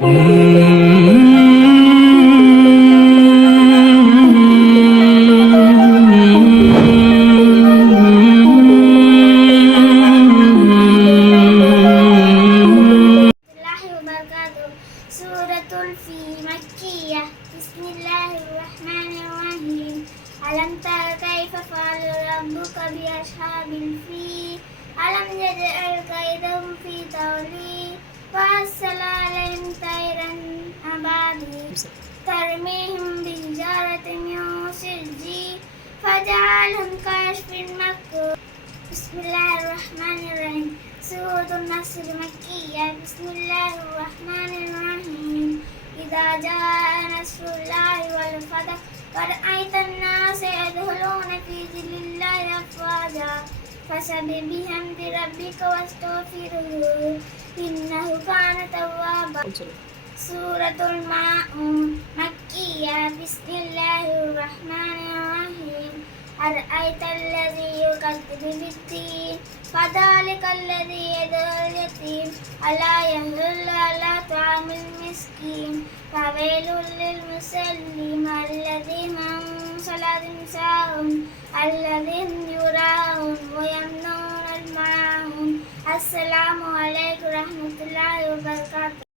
Suratul Fi Makkiyah. Bismillahirrahmanirrahim. Alam tara kaifa fa'ala rabbuka bi ashabil fil. Alam yaj'al kaydahum fi tawlil. Wa arsala 'alayhim tayran ababil. Tarmihim bihijaratin min sijjil. Faj'alhum ka'asfin ma'kul. Bismillahirrahmanirrahim. Suratul Nasr Makkiyah. Bismillahirrahmanirrahim. Idza jaa nasrullahi wal fath ورأيت الناس يدخلون في ظل الله أفواجا فسبح بحمد ربك واستغفره إنه كان توابا. سورة الماعون مكية. بسم الله الرحمن الرحيم. أرأيت الذي يكذب بالدين فذلك الذي يدعو اليتيم ألا يحض على طعام المسكين فويل للمصلين الذين هم عن صلاتهم ساهون الذين يراءون ويمنعون الماعون. السلام عليكم ورحمة الله وبركاته.